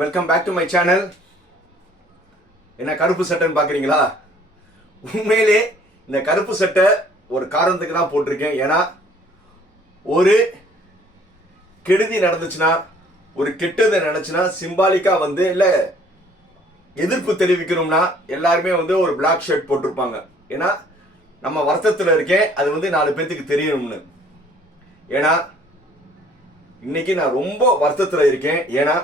Welcome back to my channel என்ன கருப்பு சட்டைன்னு பார்க்குறீங்களா உண்மையிலே இந்த கருப்பு சட்டை ஒரு காரணத்துக்கு தான் போட்டிருக்கேன். ஏன்னா ஒரு கெடுதி நடந்துச்சுன்னா ஒரு கெட்டது நடந்துச்சுன்னா சிம்பாலிக்கா வந்து இல்லை எதிர்ப்பு தெரிவிக்கணும்னா எல்லாருமே வந்து ஒரு பிளாக் ஷர்ட் போட்டிருப்பாங்க. ஏன்னா நம்ம வருத்தத்தில் இருக்கேன். அது வந்து நாலு பேர்த்துக்கு தெரியணும்னு. ஏன்னா இன்னைக்கு நான் ரொம்ப வருத்தத்தில் இருக்கேன். ஏன்னா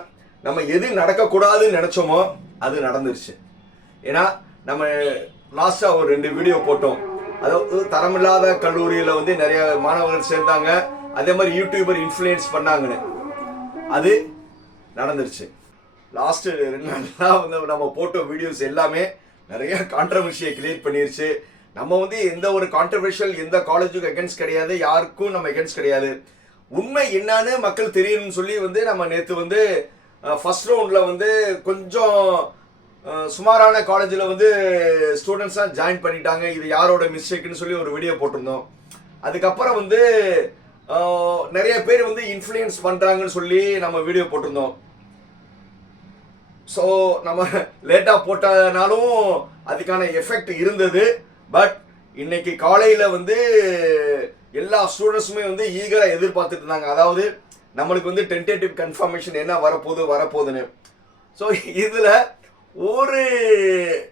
நம்ம எது நடக்கக்கூடாதுன்னு நினைச்சோமோ அது நடந்துருச்சு. ஏன்னா நம்ம லாஸ்டா ஒரு ரெண்டு வீடியோ போட்டோம். அதாவது தரமில்லாத கல்லூரியில வந்து நிறைய மாணவர்கள் சேர்ந்தாங்க. அதே மாதிரி யூடியூபர் இன்ஃப்ளூயன்ஸ் பண்ணாங்கன்னு. அது நடந்துருச்சு. லாஸ்ட் ரெண்டு நாள் வந்து நம்ம போட்ட வீடியோஸ் எல்லாமே நிறைய கான்ட்ரவர்ஷியை கிரியேட் பண்ணிருச்சு. நம்ம வந்து எந்த ஒரு கான்ட்ரவர்ஷியல் எந்த காலேஜுக்கும் எகென்ஸ்ட் கிடையாது. யாருக்கும் நம்ம எகென்ஸ்ட் கிடையாது. உண்மை என்னன்னு மக்கள் தெரியணும்னு சொல்லி வந்து நம்ம நேற்று வந்து ஃபர்ஸ்ட் ரவுண்டில் வந்து கொஞ்சம் சுமாரான காலேஜில் வந்து ஸ்டூடெண்ட்ஸாக ஜாயின் பண்ணிட்டாங்க. இது யாரோட மிஸ்டேக்குன்னு சொல்லி ஒரு வீடியோ போட்டிருந்தோம். அதுக்கப்புறம் வந்து நிறைய பேர் வந்து இன்ஃப்ளூயன்ஸ் பண்ணுறாங்கன்னு சொல்லி நம்ம வீடியோ போட்டிருந்தோம். ஸோ நம்ம லேட்டாக போட்டனாலும் அதுக்கான எஃபெக்ட் இருந்தது. பட் இன்னைக்கு காலையில் வந்து எல்லா ஸ்டூடெண்ட்ஸுமே வந்து ஈகராக எதிர்பார்த்துட்டு இருந்தாங்க. அதாவது நம்மளுக்கு வந்து டென்டேட்டிவ் கன்ஃபர்மேஷன் என்ன வரப்போகுது வரப்போகுதுன்னு. ஸோ இதில் ஒரு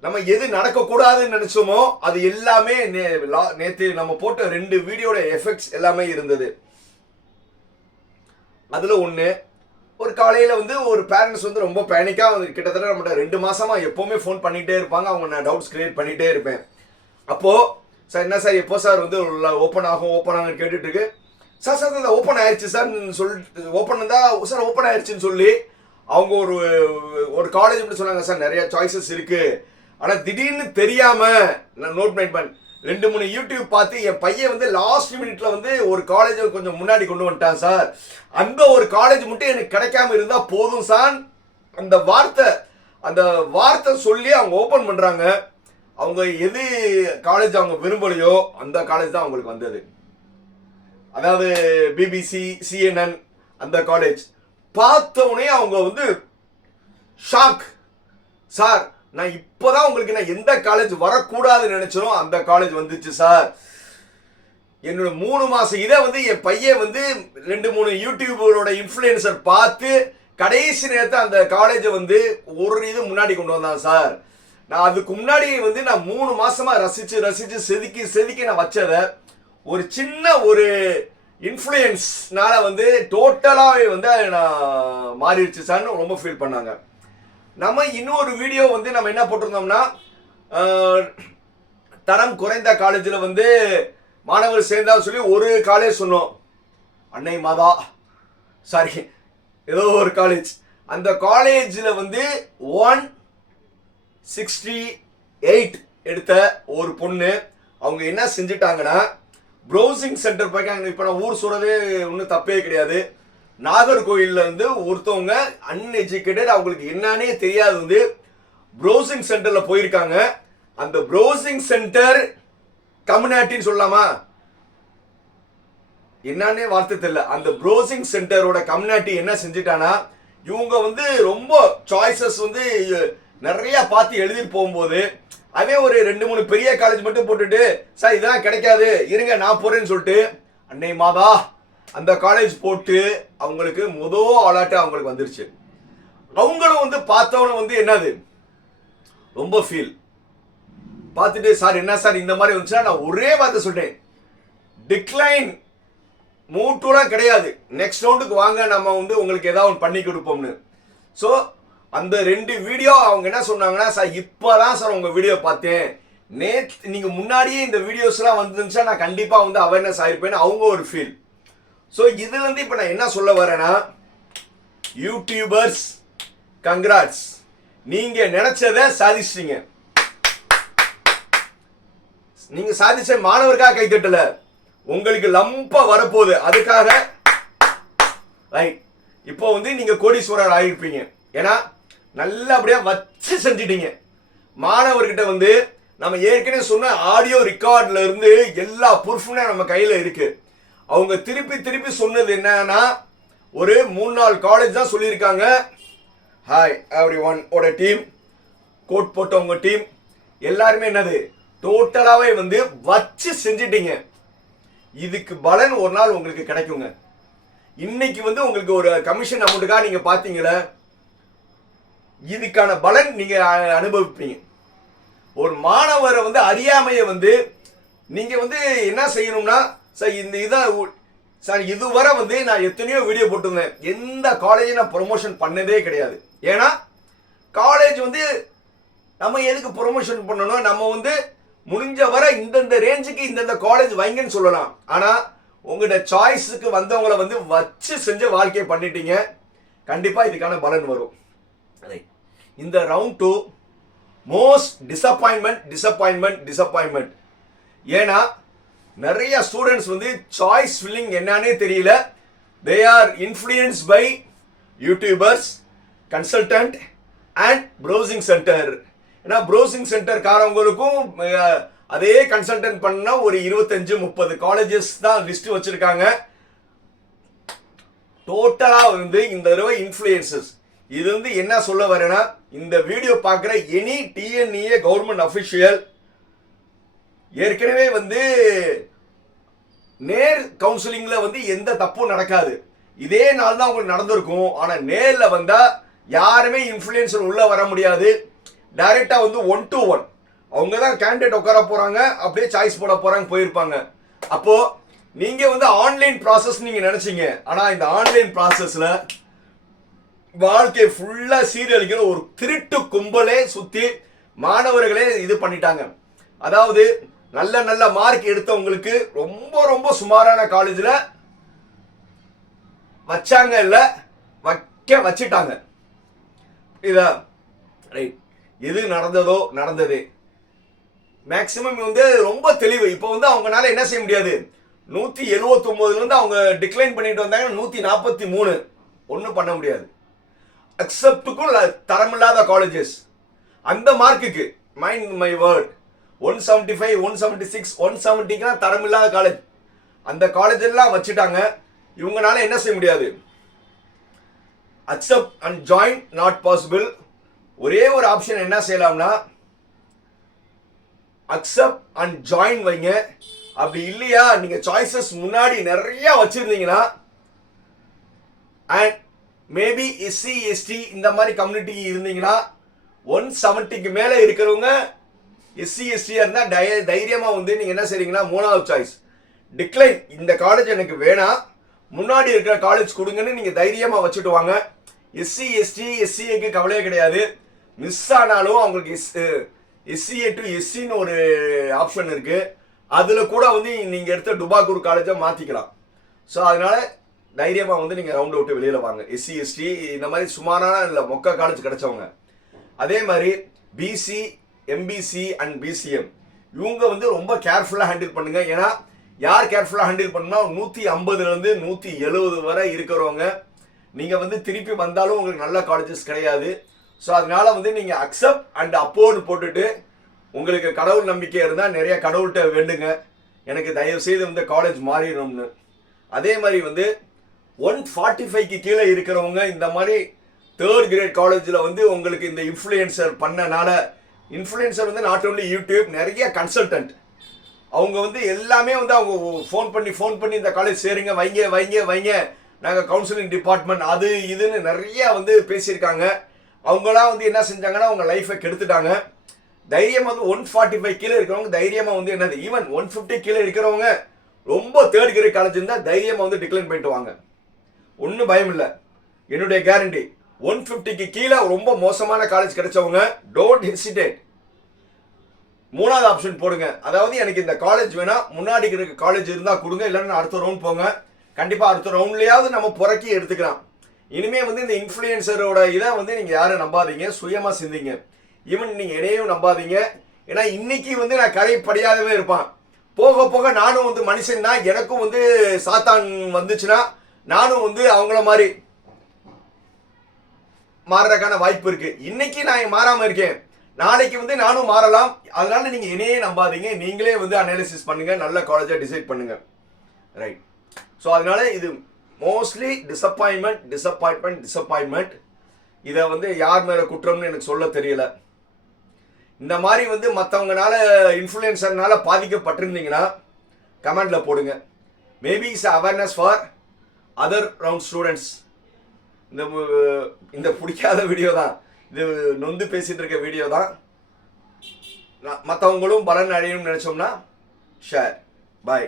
நம்ம எது நடக்கக்கூடாதுன்னு நினச்சோமோ அது எல்லாமே நே- லா- நம்ம போட்ட ரெண்டு வீடியோட எஃபெக்ட்ஸ் எல்லாமே இருந்தது. அதில் ஒன்று ஒரு காலையில் வந்து ஒரு பேரண்ட்ஸ் வந்து ரொம்ப பேனிக்காக வந்து கிட்டத்தட்ட நம்மகிட்ட ரெண்டு மாதமாக எப்போவுமே ஃபோன் பண்ணிகிட்டே இருப்பாங்க. அவங்க நான் டவுட்ஸ் கிரியேட் பண்ணிகிட்டே இருப்பேன். அப்போது சார் என்ன சார் எப்போ சார் வந்து ஓப்பன் ஆகும் ஓப்பன் ஆகும் கேட்டுட்டு இருக்கு? சார் சார் இந்த ஓப்பன் ஆயிடுச்சு சார் சொல்லிட்டு ஓப்பன் இருந்தால் சார் ஓப்பன் ஆயிடுச்சுன்னு சொல்லி அவங்க ஒரு ஒரு காலேஜ் இப்படி சொன்னாங்க சார் நிறைய சாய்ஸஸ் இருக்கு. ஆனால் திடீர்னு தெரியாம நான் நோட் பண்ணி ரெண்டு மூணு யூடியூப் பார்த்து என் பையன் வந்து லாஸ்ட் மினிட்ல வந்து ஒரு காலேஜ் கொஞ்சம் முன்னாடி கொண்டு வந்துட்டான் சார். அந்த ஒரு காலேஜ் மட்டும் எனக்கு கிடைக்காம இருந்தால் போதும் சார். அந்த வார்த்தை அந்த வார்த்தை சொல்லி அவங்க ஓப்பன் பண்ணுறாங்க அவங்க எது காலேஜ் அவங்க விரும்பலையோ அந்த காலேஜ் தான் அவங்களுக்கு வந்தது. அதாவது பிபிசி சிஎன்என் அந்த காலேஜ் பார்த்தவுடனே அவங்க வந்து ஷாக் சார் நான் இப்போதான் உங்களுக்கு நான் எந்த காலேஜ் வரக்கூடாதுன்னு நினைச்சனோ அந்த காலேஜ் வந்துச்சு சார் என்னோட மூணு மாதம் இதை வந்து என் பையன் வந்து ரெண்டு மூணு யூடியூபரோட இன்ஃப்ளூயன்சர் பார்த்து கடைசி நேரத்தில் அந்த காலேஜை வந்து ஒரு இது முன்னாடி கொண்டு வந்தான் சார் நான் அதுக்கு முன்னாடி வந்து நான் மூணு மாசமா ரசிச்சு ரசிச்சு செதுக்கி செதுக்கி நான் வச்சதை ஒரு சின்ன ஒரு இன்ஃப்ளூயன்ஸ்னால வந்து டோட்டலாகவே வந்து நான் மாறிடுச்சு சார்னு ரொம்ப ஃபீல் பண்ணாங்க. நம்ம இன்னொரு வீடியோ வந்து நம்ம என்ன போட்டிருந்தோம்னா தரம் குறைந்த காலேஜில் வந்து மாணவர் சேர்ந்தா சொல்லி ஒரு காலேஜ் சொன்னோம். அன்னை மாதா சாரி ஏதோ ஒரு காலேஜ் அந்த காலேஜில் வந்து ஒன் சிக்ஸ்டி எயிட் எடுத்த ஒரு பொண்ணு. அவங்க என்ன செஞ்சுட்டாங்கன்னா ப்ரௌசிங் சென்டர் போய்க்காங்க இப்போ நான் ஊர் சொல்கிறதே ஒன்றும் தப்பே கிடையாது. நாகர்கோயில்ல இருந்து ஒருத்தவங்க அன்எஜுகேட்டட் அவங்களுக்கு என்னன்னே தெரியாது வந்து ப்ரௌசிங் சென்டரில் போயிருக்காங்க. அந்த ப்ரௌசிங் சென்டர் கம்யூனிட்டின்னு சொல்லலாமா? என்னன்னே வார்த்தை தெரியல. அந்த ப்ரௌசிங் சென்டரோட கம்யூனிட்டி என்ன செஞ்சிட்டானா இவங்க வந்து ரொம்ப சாய்ஸஸ் வந்து நிறைய பார்த்து எழுதிட்டு போகும்போது அதே ஒரு ரெண்டு மூணு பெரிய காலேஜ் மட்டும் போட்டுட்டு சார் இதெல்லாம் கிடைக்காது. இருங்க நான் போறேன்னு சொல்லிட்டு அன்னை மாதா அந்த காலேஜ் போட்டு அவங்களுக்கு முதல் ஆளாட்டு அவங்களுக்கு வந்துருச்சு. அவங்களும் வந்து பார்த்தவன வந்து என்னது? ரொம்ப ஃபீல் பார்த்துட்டு சார் என்ன சார் இந்த மாதிரி வந்துச்சுன்னா நான் ஒரே வார்த்தை சொல்லிட்டேன் டிக்ளைன் மூட்டுலாம் கிடையாது. நெக்ஸ்ட் ரவுண்டுக்கு வாங்க நம்ம வந்து உங்களுக்கு ஏதாவது ஒன்று பண்ணி கொடுப்போம்னு. ஸோ அந்த ரெண்டு வீடியோ அவங்க என்ன சொன்னாங்கன்னா சார் இப்போதான் சார் உங்கள் வீடியோ பார்த்தேன். நேத்து நீங்கள் முன்னாடியே இந்த வீடியோஸ்லாம் வந்துருந்துச்சா நான் கண்டிப்பாக வந்து அவேர்னஸ் ஆகிருப்பேன்னு அவங்க ஒரு ஃபீல் ஸோ இதுலேருந்து இப்போ நான் என்ன சொல்ல வரேன்னா யூடியூபர்ஸ் கங்க்ராட்ஸ் நீங்கள் நினச்சதை சாதிச்சிட்டீங்க. நீங்கள் சாதிச்ச மாணவருக்காக கை தட்டல. உங்களுக்கு லம்பா வரப்போகுது. அதுக்காக ரைட் இப்போ வந்து நீங்கள் கோடீஸ்வரர் ஆகிருப்பீங்க ஏன்னா நல்லபடியாக வச்சு செஞ்சிட்டீங்க. மாணவர்கிட்ட வந்து நம்ம ஏற்கனவே சொன்ன ஆடியோ ரெக்கார்டில் இருந்து எல்லா ப்ரூஃப்மே நம்ம கையில் இருக்குது அவங்க திருப்பி திருப்பி சொன்னது என்னன்னா ஒரு மூணு நாள் காலேஜ் தான் சொல்லியிருக்காங்க. ஹாய் எவ்ரி ஒன் ஓட டீம் கோட் போட்டவங்க டீம் எல்லாருமே என்னது? டோட்டலாகவே வந்து வச்சு செஞ்சிட்டீங்க. இதுக்கு பலன் ஒரு நாள் உங்களுக்கு கிடைக்குங்க. இன்னைக்கு வந்து உங்களுக்கு ஒரு கமிஷன் அமௌண்ட்டுக்காக நீங்கள் பார்த்தீங்களே இதுக்கான பலன் நீங்கள் அனுபவிப்பீங்க. ஒரு மாணவரை வந்து அறியாமையை வந்து நீங்கள் வந்து என்ன செய்யணும்னா சார் இந்த இதை சார் இதுவரை வந்து நான் எத்தனையோ வீடியோ போட்டிருந்தேன். எந்த காலேஜையும் நான் ப்ரொமோஷன் பண்ணதே கிடையாது. ஏன்னா காலேஜ் வந்து நம்ம எதுக்கு ப்ரொமோஷன் பண்ணணும்? நம்ம வந்து முடிஞ்ச வரை இந்தந்த ரேஞ்சுக்கு இந்தந்த காலேஜ் வைங்கன்னு சொல்லலாம். ஆனால் உங்களோட சாய்ஸுக்கு வந்தவங்களை வந்து வச்சு செஞ்ச வாழ்க்கையை பண்ணிட்டீங்க. கண்டிப்பாக இதுக்கான பலன் வரும். ரைட் இந்த round two most disappointment disappointment disappointment ஏன்னா நிறைய ஸ்டூடெண்ட்ஸ் வந்து சாய்ஸ் ஃபில்லிங் என்னன்னே தெரியல. They are influence by YouTubers consultant and browsing centre ஏன்னா ப்ரௌசிங் சென்டர் காரவங்களுக்கும் அதே கன்சல்டன்ட் பண்ணா ஒரு இருபத்தஞ்சு முப்பது காலேஜஸ் தான் லிஸ்ட் வச்சிருக்காங்க. டோட்டலா வந்து இந்த தடவை இன்ஃப்ளூயன்சஸ் இது வந்து என்ன சொல்ல வரேன்னா இந்த வீடியோ பார்க்குற எனி டிஎன்இஏ கவர்மெண்ட் அஃபிஷியல் ஏற்கனவே வந்து நேர் கவுன்சிலிங்கில் வந்து எந்த தப்பும் நடக்காது. இதே நாள் தான் உங்களுக்கு நடந்திருக்கும். ஆனால் நேரில் வந்தால் யாருமே இன்ஃப்ளூயன்சர் உள்ளே வர முடியாது. டைரெக்டாக வந்து ஒன் டு ஒன் அவங்க தான் கேண்டிடேட் உட்கார போகிறாங்க அப்படியே சாய்ஸ் போட போகிறாங்க போயிருப்பாங்க. அப்போது நீங்கள் வந்து ஆன்லைன் ப்ராசஸ் நீங்கள் நினச்சிங்க. ஆனால் இந்த ஆன்லைன் ப்ராசஸில் வாழ்க்கை ஃபுல்லாக சீரழிக்கிற ஒரு திருட்டு கும்பலே சுற்றி மாணவர்களே இது பண்ணிட்டாங்க. அதாவது நல்ல நல்ல மார்க் எடுத்தவங்களுக்கு ரொம்ப ரொம்ப சுமாரான காலேஜில் வச்சாங்க இல்லை வைக்க வச்சிட்டாங்க. இதா ரைட் எது நடந்ததோ நடந்தது. மேக்சிமம் வந்து ரொம்ப தெளிவு. இப்போ வந்து அவங்கனால என்ன செய்ய முடியாது? நூற்றி எழுவத்தி அவங்க டிக்ளைன் பண்ணிட்டு வந்தாங்க நூற்றி நாற்பத்தி மூணு. ஒன்றும் பண்ண முடியாது. அக்செப்டுக்கும் தரமில்லாத காலேஜஸ் அந்த மார்க்குக்கு mind my word one seventy five one seventy six one செவன்ட்டிக்கெலாம் தரமில்லாத காலேஜ் அந்த காலேஜ் எல்லாம் வச்சுட்டாங்க. இவங்கனால என்ன செய்ய முடியாது? Accept and join not possible ஒரே ஒரு ஆப்ஷன் என்ன செய்யலாம்னா அக்செப்ட் அண்ட் ஜாயின் வைங்க. அப்படி இல்லையா? நீங்க சாய்ஸஸ் முன்னாடி நிறைய வச்சிருந்தீங்கன்னா அண்ட் மேபி எஸ்சி எஸ்டி இந்த மாதிரி கம்யூனிட்டி இருந்தீங்கன்னா ஒன் செவன்ட்டிக்கு மேலே இருக்கிறவங்க எஸ்சி எஸ்டியாக இருந்தால் டய தைரியமாக வந்து நீங்கள் என்ன செய்றீங்கன்னா மூணாவது சாய்ஸ் டிக்ளைன் இந்த காலேஜ் எனக்கு வேணாம். முன்னாடி இருக்கிற காலேஜ் கொடுங்கன்னு நீங்கள் தைரியமாக வச்சுட்டு வாங்க. எஸ்சி எஸ்டி எஸ்சிஏக்கு கவலையே கிடையாது. மிஸ் ஆனாலும் அவங்களுக்கு எஸ் எஸ்சிஏ டு எஸ்சின்னு ஒரு ஆப்ஷன் இருக்குது அதில் கூட வந்து நீங்கள் எடுத்த டுபாக்கூர் காலேஜை மாற்றிக்கலாம் ஸோ அதனால தைரியமாக வந்து நீங்கள் ரவுண்ட் விட்டு வெளியில் வாங்க. எஸ்சி எஸ்டி இந்த மாதிரி சுமாரான இல்லை மொக்க காலேஜ் கிடைச்சவங்க. அதே மாதிரி பிசி எம்பிசி அண்ட் பிசிஎம் இவங்க வந்து ரொம்ப கேர்ஃபுல்லாக ஹேண்டில் பண்ணுங்க. ஏன்னா யார் கேர்ஃபுல்லாக ஹேண்டில் பண்ணா நூற்றி ஐம்பதுலேருந்து நூற்றி எழுபது வரை இருக்கிறவங்க. நீங்கள் வந்து திருப்பி வந்தாலும் உங்களுக்கு நல்ல காலேஜஸ் கிடையாது. ஸோ அதனால வந்து நீங்கள் அக்செப்ட் அண்ட் அப்போர்டு போட்டுட்டு உங்களுக்கு கடவுள் நம்பிக்கை இருந்தால் நிறைய கடவுள்கிட்ட வேண்டுங்க. எனக்கு தயவு செய்து வந்து காலேஜ் மாறிடணும்னு. அதே மாதிரி வந்து ஒன் ஃபார்ட்டி ஃபைவ்க்கு கீழே இருக்கிறவங்க இந்த மாதிரி தேர்ட் கிரேட் காலேஜில் வந்து உங்களுக்கு இந்த இன்ஃப்ளூயன்சர் பண்ணனால இன்ஃப்ளூயன்சர் வந்து நாட் ஓன்லி யூடியூப் நிறைய கன்சல்டன்ட் அவங்க வந்து எல்லாமே வந்து அவங்க ஃபோன் பண்ணி ஃபோன் பண்ணி இந்த காலேஜ் சேருங்க வைங்க வைங்க வைங்க. நாங்கள் கவுன்சிலிங் டிபார்ட்மெண்ட் அது இதுன்னு நிறைய வந்து பேசியிருக்காங்க. அவங்களாம் வந்து என்ன செஞ்சாங்கன்னா அவங்க லைஃப்பை கெடுத்துட்டாங்க. தைரியமாக வந்து ஒன் ஃபார்ட்டி ஃபைவ் கீழே இருக்கிறவங்க தைரியமாக வந்து என்னது? ஈவன் ஒன் ஃபிஃப்டி கீழே இருக்கிறவங்க ரொம்ப தேர்ட் கிரேட் காலேஜ் இருந்தால் தைரியமாக வந்து டிக்ளைன் பண்ணிட்டு வாங்க. ஒன்றும் பயம் இல்லை. என்னுடைய கேரண்டி ஒன் ஃபிஃப்டிக்கு கீழே ரொம்ப மோசமான காலேஜ் கிடைச்சவங்க டோன்ட் ஹெசிடேட் மூணாவது ஆப்ஷன் போடுங்க. அதாவது எனக்கு இந்த காலேஜ் வேணா முன்னாடி இருக்க காலேஜ் இருந்தா கொடுங்க இல்லைன்னா அடுத்த ரவுண்ட் போங்க. கண்டிப்பா அடுத்த ரவுண்ட்லயாவது நம்ம புறக்கி எடுத்துக்கலாம். இனிமே வந்து இந்த இன்ஃப்ளூயன்சரோட இதை வந்து நீங்க யாரும் நம்பாதீங்க சுயமா சிந்திங்க. ஈவன் நீங்க என்னையும் நம்பாதீங்க. ஏன்னா இன்னைக்கு வந்து நான் கரை படியாதவே இருப்பான். போக போக நானும் வந்து மனுஷன் தான் எனக்கும் வந்து சாத்தான் வந்துச்சுன்னா நானும் வந்து அவங்கள மாதிரி மாறுறதுக்கான வாய்ப்பு இருக்கு. இன்னைக்கு நான் மாறாம இருக்கேன். நாளைக்கு வந்து நானும் மாறலாம். அதனால நீங்க என்னையே நம்பாதீங்க. நீங்களே வந்து அனாலிசிஸ் பண்ணுங்க. நல்ல காலேஜா டிசைட் பண்ணுங்க. ரைட் ஸோ அதனால இது மோஸ்ட்லி டிசப்பாயின்மெண்ட் டிசப்பாயின்மெண்ட் டிசப்பாயின்மெண்ட் இதை வந்து யார் மேலே குற்றம்னு எனக்கு சொல்ல தெரியல. இந்த மாதிரி வந்து மற்றவங்கனால இன்ஃப்ளூயன்சர்னால பாதிக்கப்பட்டிருந்தீங்கன்னா கமெண்ட்ல போடுங்க. Maybe is awareness for other round students இந்த இந்த பிடிக்காத வீடியோ தான். இது நொந்து பேசிகிட்டு இருக்க வீடியோ தான். மற்றவங்களும் பலன் அடையணும்னு நினச்சோம்னா ஷேர் பாய்